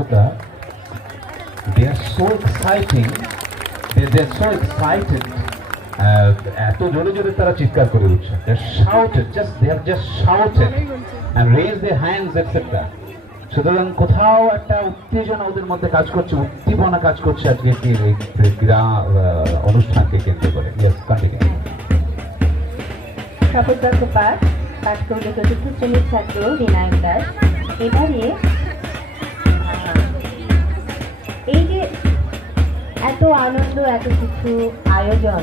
দেবতা, they are so exciting, they're so excited. এত জোরে জোরে তারা চিৎকার করে উঠছে, they have just shouted and raised their hands, etc. সুতরাং কোথাও একটা উত্তেজনা ওদের মধ্যে কাজ করছে, উদ্দীপনা কাজ করছে আজকে এই ক্রীড়া অনুষ্ঠানকে কেন্দ্র করে। Yes, continue. শপথ বাক্য পাঠ করবে চতুর্থ শ্রেণীর ছাত্র বিনায়ক দাস। এবারে এই যে এত আনন্দ, এত কিছু আয়োজন,